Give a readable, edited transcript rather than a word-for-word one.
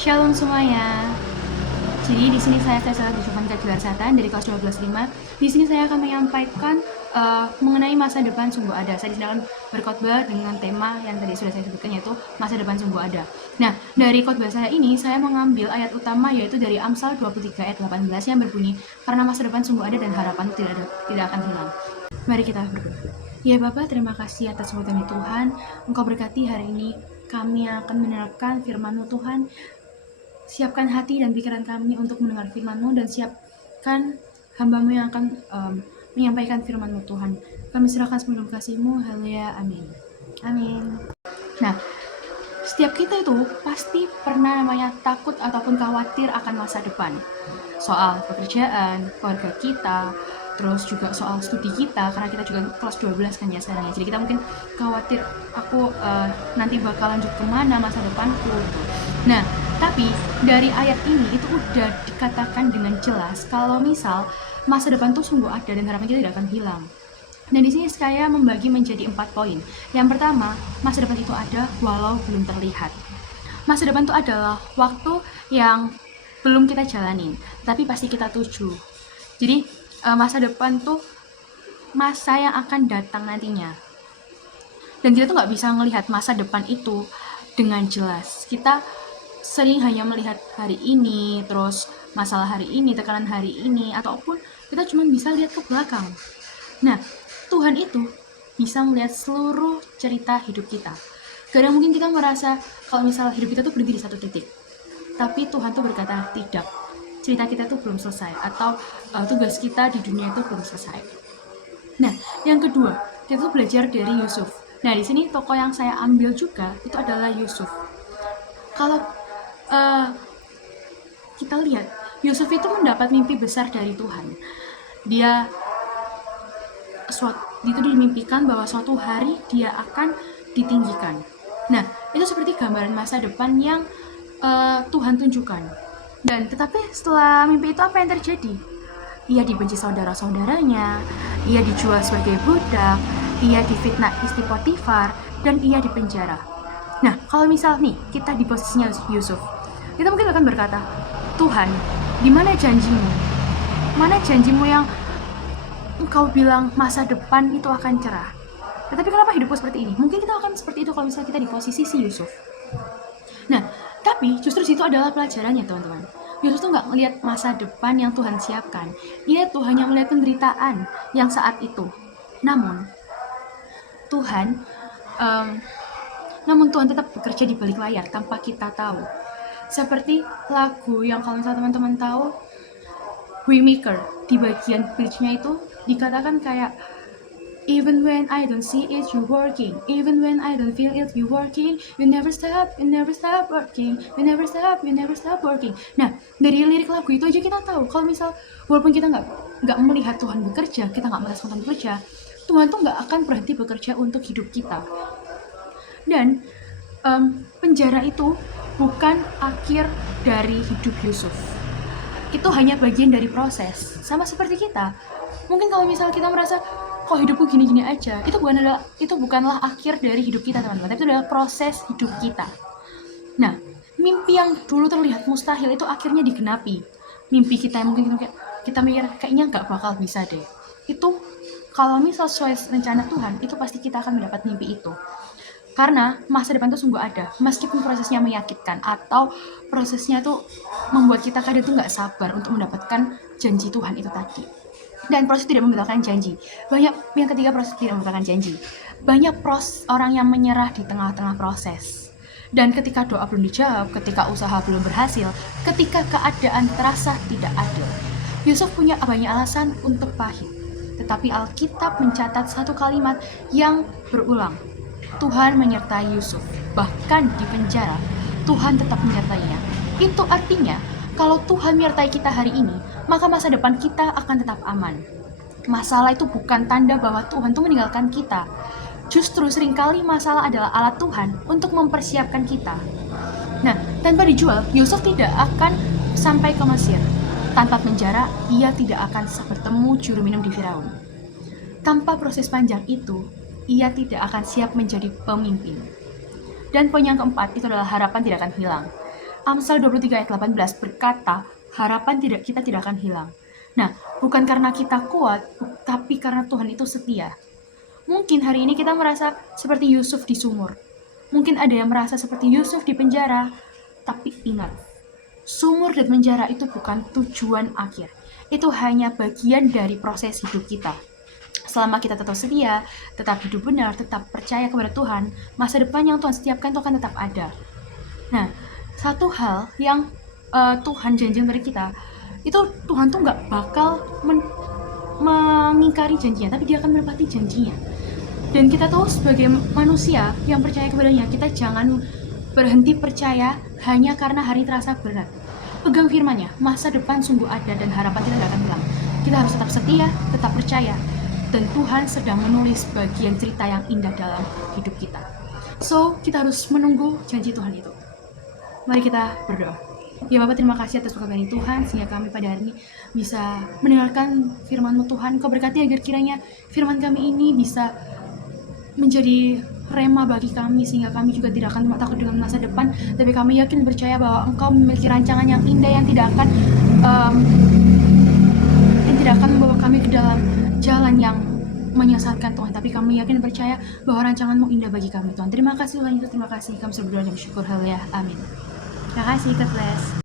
Shalom semuanya. Jadi di sini saya Faisal Juvan Kajuarsatan dari kelas 12.5. Di sini saya akan menyampaikan mengenai masa depan sungguh ada. Saya sedang berkhotbah dengan tema yang tadi sudah saya sebutkan, yaitu masa depan sungguh ada. Nah, dari khotbah saya ini saya mengambil ayat utama, yaitu dari Amsal 23 ayat 18 yang berbunyi, karena masa depan sungguh ada dan harapan tidak akan hilang. Mari kita berdoa. Ya Bapak, terima kasih atas waktunya Tuhan. Engkau berkati hari ini kami akan menerapkan firman-Mu Tuhan. Siapkan hati dan pikiran kami untuk mendengar firman-Mu, dan siapkan hamba-Mu yang akan menyampaikan firman-Mu Tuhan. Kami serahkan sepenuh kasih-Mu. Haleluya, amin. Amin. Nah, setiap kita itu pasti pernah namanya takut ataupun khawatir akan masa depan. Soal pekerjaan, keluarga kita, terus juga soal studi kita, karena kita juga kelas 12 kan ya sekarang ya. Jadi kita mungkin khawatir, aku nanti bakal lanjut kemana masa depanku gitu. Nah, tapi dari ayat ini itu udah dikatakan dengan jelas kalau misal masa depan tuh sungguh ada dan harapan kita tidak akan hilang. Dan di sini saya membagi menjadi 4 poin. Yang pertama, masa depan itu ada walau belum terlihat. Masa depan itu adalah waktu yang belum kita jalanin, tapi pasti kita tuju. Jadi masa depan tuh masa yang akan datang nantinya. Dan kita tuh nggak bisa melihat masa depan itu dengan jelas. Kita sering hanya melihat hari ini, terus masalah hari ini, tekanan hari ini, ataupun kita cuma bisa lihat ke belakang. Nah, Tuhan itu bisa melihat seluruh cerita hidup kita. Kadang mungkin kita merasa kalau misal hidup kita tuh berhenti di satu titik, tapi Tuhan tuh berkata tidak, cerita kita tuh belum selesai, atau tugas kita di dunia itu belum selesai. Nah, yang kedua, kita tuh belajar dari Yusuf. Nah, di sini tokoh yang saya ambil juga itu adalah Yusuf. Kalau kita lihat, Yusuf itu mendapat mimpi besar dari Tuhan. Dia itu dimimpikan bahwa suatu hari dia akan ditinggikan. Nah, itu seperti gambaran masa depan yang Tuhan tunjukkan. Dan tetapi setelah mimpi itu apa yang terjadi? Ia dibenci saudara-saudaranya, ia dijual sebagai budak, ia difitnah istri Potifar, dan ia dipenjara. Nah, kalau misal nih kita di posisinya Yusuf, kita mungkin akan berkata, Tuhan, di mana janjimu? Mana janjimu yang engkau bilang masa depan itu akan cerah? Tetapi kenapa hidupku seperti ini? Mungkin kita akan seperti itu kalau misalnya kita di posisi si Yusuf. Nah, tapi justru situ adalah pelajarannya, teman-teman. Yusuf tuh nggak melihat masa depan yang Tuhan siapkan. Ia tuh hanya melihat penderitaan yang saat itu. Namun Tuhan, tetap bekerja di balik layar tanpa kita tahu. Seperti lagu yang kalau misalnya teman-teman tahu, Waymaker, di bagian bridge-nya itu dikatakan kayak, even when I don't see it, you working. Even when I don't feel it, you working. You never stop working. You never stop working. Nah, dari lirik lagu itu aja kita tahu kalau misal walaupun kita nggak melihat Tuhan bekerja, kita nggak melihat Tuhan bekerja, Tuhan tuh nggak akan berhenti bekerja untuk hidup kita. Dan penjara itu bukan akhir dari hidup Yusuf. Itu hanya bagian dari proses. Sama seperti kita. Mungkin kalau misal kita merasa kok hidupku gini-gini aja, itu bukanlah akhir dari hidup kita, teman-teman, tapi itu adalah proses hidup kita. Nah, mimpi yang dulu terlihat mustahil itu akhirnya digenapi. Mimpi kita yang mungkin kita mikir kayaknya nggak bakal bisa deh, itu kalau misal sesuai rencana Tuhan, itu pasti kita akan mendapat mimpi itu. Karena masa depan itu sungguh ada, meskipun prosesnya menyakitkan atau prosesnya tuh membuat kita kadang tuh nggak sabar untuk mendapatkan janji Tuhan itu tadi. Dan proses tidak membatalkan janji. Banyak yang ketiga, proses tidak membatalkan janji. Banyak orang yang menyerah di tengah-tengah proses. Dan ketika doa belum dijawab, ketika usaha belum berhasil, ketika keadaan terasa tidak adil, Yusuf punya banyak alasan untuk pahit. Tetapi Alkitab mencatat satu kalimat yang berulang. Tuhan menyertai Yusuf, bahkan di penjara, Tuhan tetap menyertainya. Itu artinya, kalau Tuhan menyertai kita hari ini, maka masa depan kita akan tetap aman. Masalah itu bukan tanda bahwa Tuhan itu meninggalkan kita. Justru seringkali masalah adalah alat Tuhan untuk mempersiapkan kita. Nah, tanpa dijual, Yusuf tidak akan sampai ke Mesir. Tanpa penjara, ia tidak akan bertemu juru minum di Firaun. Tanpa proses panjang itu, ia tidak akan siap menjadi pemimpin. Dan poin yang keempat itu adalah harapan tidak akan hilang. Amsal 23 ayat 18 berkata, harapan kita tidak akan hilang. Nah, bukan karena kita kuat, tapi karena Tuhan itu setia. Mungkin hari ini kita merasa seperti Yusuf di sumur. Mungkin ada yang merasa seperti Yusuf di penjara, tapi ingat, sumur dan penjara itu bukan tujuan akhir. Itu hanya bagian dari proses hidup kita. Selama kita tetap setia, tetap hidup benar, tetap percaya kepada Tuhan, masa depan yang Tuhan setiapkan itu akan tetap ada. Nah, satu hal yang Tuhan janjikan pada kita, itu Tuhan tuh nggak bakal mengingkari janjinya, tapi dia akan menepati janjinya. Dan kita tahu sebagai manusia yang percaya kepadanya, kita jangan berhenti percaya hanya karena hari terasa berat. Pegang firman-Nya, masa depan sungguh ada dan harapan kita tidak akan hilang. Kita harus tetap setia, tetap percaya, dan Tuhan sedang menulis bagian cerita yang indah dalam hidup kita. So, kita harus menunggu janji Tuhan itu. Mari kita berdoa. Ya Bapak, terima kasih atas berkat Tuhan, sehingga kami pada hari ini bisa mendengarkan firman-Mu Tuhan. Kau berkati agar kiranya firman kami ini bisa menjadi rema bagi kami, sehingga kami juga tidak akan takut dengan masa depan, tapi kami yakin percaya bahwa Engkau memiliki rancangan yang indah yang tidak akan membawa kami ke dalam jalan yang menyesatkan Tuhan, tapi kami yakin percaya bahwa rancangan-Mu indah bagi kami Tuhan. Terima kasih Tuhan Yesus, terima kasih. Kami sudah berdoa dan bersyukur. Haleluya, amin. Terima kasih, God bless.